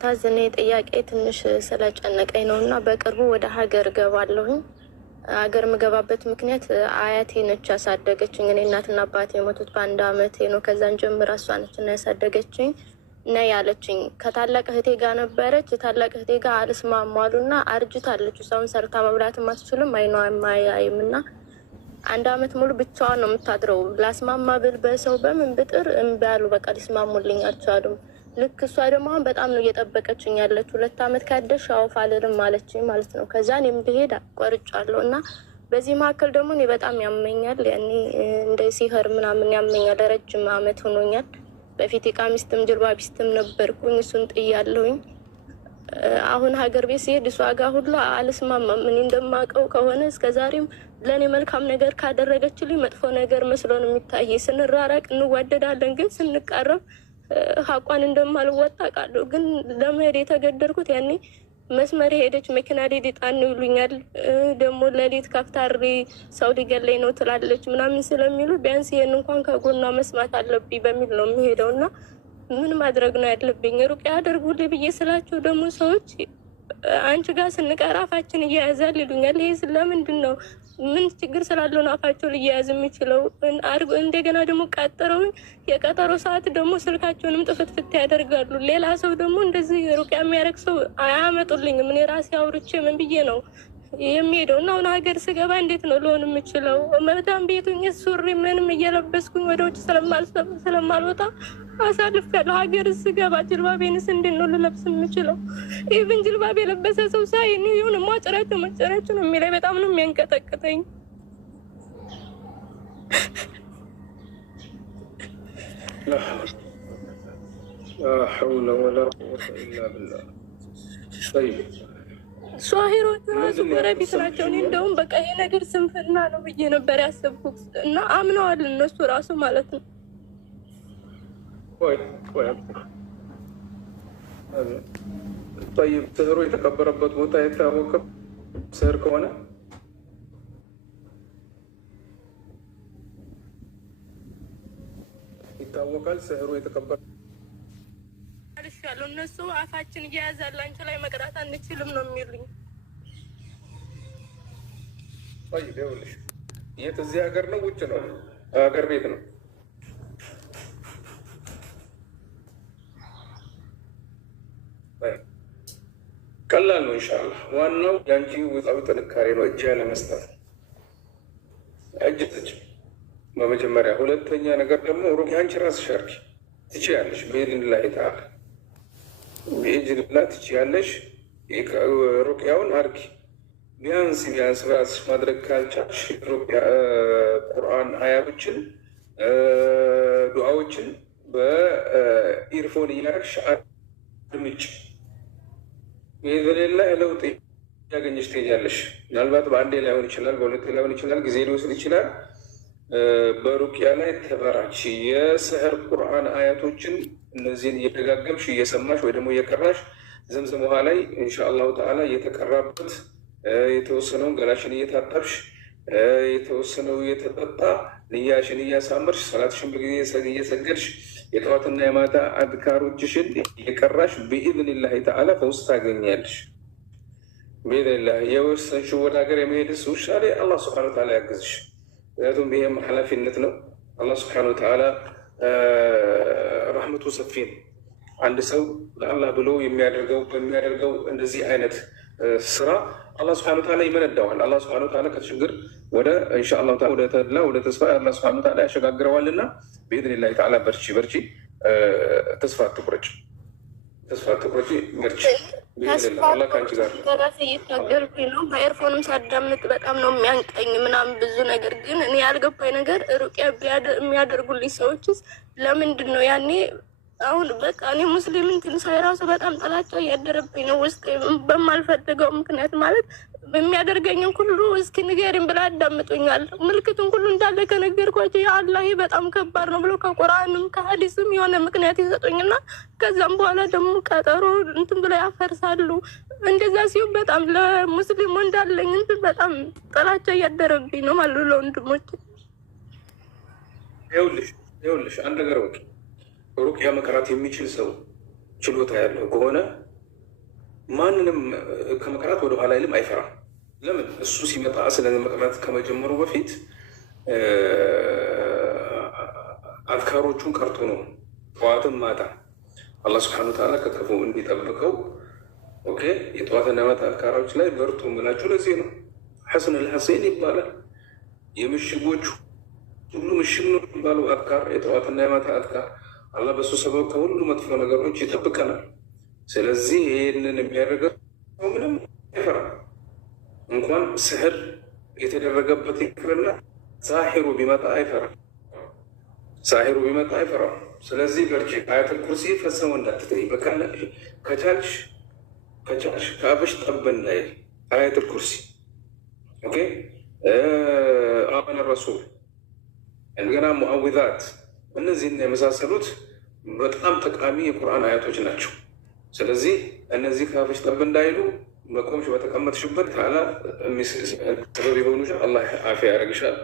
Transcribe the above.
ታዝኔ ጥያቄ ትንሽ ስለጨነቀኝ ነው እና በቅርቡ ወደ ሀገር እገባለሁኝ። ሀገር የምገባበት ምክንያት አያቴ ነች ያሳደገችኝ። እኔ እናትና አባቴ የሞቱት በአንድ አመቴ ነው። ከዛን ጀምራ እሷ ነች እና ያሳደገችኝ እና ያለችኝ ከታላቅ እህቴ ጋር ነበረች። ታላቅ እህቴ ጋር አልስማማሉ እና አርጅታለች። እሷውን ሰርታ መብላትም አትችልም፣ አይኗ የማያይም እና አንድ አመት ሙሉ ብቻዋን ነው የምታድረው። ላስማማ ብል በሰው በምን ብጥር እምቢ አሉ። በቃ ሊስማሙልኝ አልቻሉም። ልክ እሷ ደግሞ አሁን በጣም ነው እየጠበቀችኝ ያለች። 2 አመት ካደሽ አውፍ አልልም ማለችኝ ማለት ነው። ከዛ እኔም ብሄድ ቆርጫለሁ እና በዚህ መካከል ደግሞ እኔ በጣም ያመኛል። ያኔ እንደ ሲህር ምናምን ያመኛል። ረጅም አመት ሆኖኛል። በፊት የቃሚስትም ጅልባቢስትም ነበርኩኝ። እሱን ጥያለሁኝ። አሁን ሀገር ቤት ሲሄድ እሷ ጋር ሁሉ አልስማማም። እኔ እንደማውቀው ከሆነ እስከዛሬም ለእኔ መልካም ነገር ካደረገችልኝ መጥፎ ነገር መስሎ ነው የሚታይ። ስንራራቅ እንዋደዳለን፣ ግን ስንቃረብ ሀቋን እንደማልወጣ ቃለሁ። ግን ለመሄድ የተገደድኩት ያኔ መስመር ሄደች መኪና ሊጣን ይሉኛል። ደግሞ ሌሊት ካፍታሪ ሰው ሊገለኝ ነው ትላለች ምናምን ስለሚሉ ቢያንስ ይሄን እንኳን ከጎኗ መስማት አለብኝ በሚል ነው የሚሄደው እና ምን ማድረግ ነው ያለብኝ? ሩቅ ያደርጉልኝ ብዬ ስላቸው ደግሞ ሰዎች አንቺ ጋር ስንቀር አፋችን እያያዛል ይሉኛል። ይሄ ስለምንድን ነው? ምን ችግር ስላለው ነው አፋቸው ሊያያዝ የሚችለው? እንደገና ደግሞ ቀጥረውኝ የቀጠሮ ሰዓት ደግሞ ስልካቸውንም ጥፍትፍት ያደርጋሉ። ሌላ ሰው ደግሞ እንደዚህ ሩቅ የሚያደርግ ሰው አያመጡልኝም። እኔ ራሴ አውርቼ ምን ብዬ ነው የሚሄደው? እና አሁን ሀገር ስገባ እንዴት ነው ልሆን የምችለው? መዳም ቤቱኝ ሱሪ ምንም እየለበስኩኝ ወደ ውጭ ስለማልወጣ አሳልፍ ያለው። ሀገር ስገባ ጅልባቤንስ እንዴት ነው ልለብስ የምችለው? ኢቭን ጅልባብ የለበሰ ሰው ሳይ የሆነ መጨረቻቸው ነው የሚለኝ። በጣም ነው የሚያንቀጠቅጠኝ። لا حول ولا قوة إلا بالله. طيب ሷሂሮች ራሱ ጎረቤት ናቸው። እኔ እንደውም በቃ ይሄ ነገር ስንፍና ነው ብዬ ነበር ያሰብኩት እና አምነዋል እነሱ ራሱ ማለት ነው። طيب ስህሩ የተቀበረበት ቦታ የታወቀ ስህር ከሆነ ይታወቃል። ስህሩ የተቀበረ ያለው እነሱ አፋችን እያያዛል አንቺ ላይ መቅራት አንችልም ነው የሚሉኝ። ይኸውልሽ የት እዚህ ሀገር ነው ውጭ ነው ሀገር ቤት ነው? ቀላል ነው ኢንሻአላህ። ዋናው የአንቺ ውጣዊ ጥንካሬ ነው። እጅ ያለ መስጠት እጅ ትች በመጀመሪያ። ሁለተኛ ነገር ደግሞ ሩቅ የአንቺ ራስሽ አድርጊ ትችያለሽ። በኢዝኒላሂ ተዓላ በኢዝኒላህ ትችያለሽ። ሩቅያውን አድርጊ። ቢያንስ ራስሽ ማድረግ ካልቻልሽ ቁርአን አያቶችን ዱዓዎችን በኢርፎን እያደረግሽ አድምጭ። በኢዝኒላህ ለውጥ ያገኘሽ ትሄጃለሽ። ምናልባት በአንዴ ላይሆን ይችላል፣ በሁለቴ ላይሆን ይችላል፣ ጊዜ ሊወስድ ይችላል። በሩቅያ ላይ ተበራች። የስህር ቁርአን አያቶችን እነዚህን እየደጋገምሽ እየሰማሽ ወይ ደግሞ እየቀራሽ ዘምዘም ውሃ ላይ ኢንሻአላሁ ተዓላ እየተቀራበት የተወሰነውን ገላሽን እየታጠብሽ የተወሰነው እየተጠጣ ንያሽን እያሳመርሽ ሰላትሽን በጊዜ እየሰገድሽ የጠዋትና የማታ አድካሮችሽን እየቀራሽ ብኢዝኒላሂ ተዓላ ፈውስ ታገኛለሽ። ብኢዝኒላህ የወሰንሽው ወደ ሀገር የመሄድ ውሳኔ አላህ ሱብሓነሁ ወተዓላ ያግዝሽ። ምክንያቱም ይሄም ኃላፊነት ነው። አላህ ሱብሓነሁ ወተዓላ ረሕመቱ ሰፊ ነው። አንድ ሰው ለአላህ ብሎ በሚያደርገው እንደዚህ አይነት ስራ አላህ ሱብሓነሁ ወተዓላ ይመነዳዋል። አላህ ሱብሓነሁ ወተዓላ ከችግር ወደ ኢንሻአላህ ተዓላ ወደ ተድላ ወደ ተስፋ አላህ ሱብሓነሁ ወተዓላ ያሸጋግረዋልና በኢዝኒላሂ ተዓላ በርቺ። ተስፋ አትቁረጭ፣ በርቺ። አላህ ከአንቺ ጋር በራሴ እየታገልኩኝ ነው። በኤርፎንም ሳዳምጥ በጣም ነው የሚያንቀኝ ምናምን ብዙ ነገር። ግን እኔ ያልገባኝ ነገር ሩቅያ የሚያደርጉልኝ ሰዎችስ ለምንድን ነው ያኔ? አሁን በቃ እኔ ሙስሊም እንትን ሳይ ራሱ በጣም ጥላቻ እያደረብኝ ነው ውስጥ በማልፈልገው ምክንያት ማለት በሚያደርገኝን ሁሉ እስኪ ንገሪኝ ብላ አዳምጡኛል። ምልክቱን ሁሉ እንዳለ ከነገርኳቸው የአላህ በጣም ከባድ ነው ብሎ ከቁርአንም ከሀዲስም የሆነ ምክንያት ይሰጡኝና ከዛም በኋላ ደግሞ ቀጠሮ እንትን ብላ ያፈርሳሉ። እንደዛ ሲሆን በጣም ለሙስሊም እንዳለኝ እንትን በጣም ጥላቻ እያደረብኝ ነው ማለት ነው። ወንድሞች ይኸውልሽ አንድ ነገር ወቅ ሩቅያ መቅራት የሚችል ሰው ችሎታ ያለው ከሆነ ማንንም ከመቅራት ወደ ኋላ አይልም፣ አይፈራም። ለምን? እሱ ሲመጣ ስለ መቅራት ከመጀመሩ በፊት አዝካሮቹን ቀርቶ ነው ጠዋትም ማታ አላህ ስብሐነሁ ወተዓላ ከክፉ እንዲጠብቀው። ኦኬ የጠዋትና ማታ አዝካሮች ላይ በርቱ ምላችሁ ለዚህ ነው። ሐሰን አልሐሰን ይባላል። የምሽጎቹ ሁሉ ምሽግ ነው የሚባለው አዝካር፣ የጠዋትና የማታ አዝካር። አላህ በሱ ሰበብ ከሁሉ መጥፎ ነገሮች ይጠብቀናል። ስለዚህ ይህንን የሚያደርገው ምንም አይፈራም። እንኳን ስሕር የተደረገበት ይቅርና ሳሒሩ ቢመጣ አይፈራም። ሳሒሩ ቢመጣ አይፈራም። ስለዚህ በርቺ፣ አያተል ኩርሲ ፈጽሞ እንዳትተይ። በቃለ ከቻልሽ ከአፍሽ ጠብ እንዳይል አያተል ኩርሲ። ኦኬ አመነ ረሱል፣ እንደገና ሙዓዊዛት፣ እነዚህና የመሳሰሉት በጣም ጠቃሚ የቁርአን አያቶች ናቸው። ስለዚህ እነዚህ ከአፍሽ ጠብ እንዳይሉ መቆምሽ በተቀመጥሽበት ታላ ሰበብ የሆኑ አላህ አፊያ ያደርግሻል።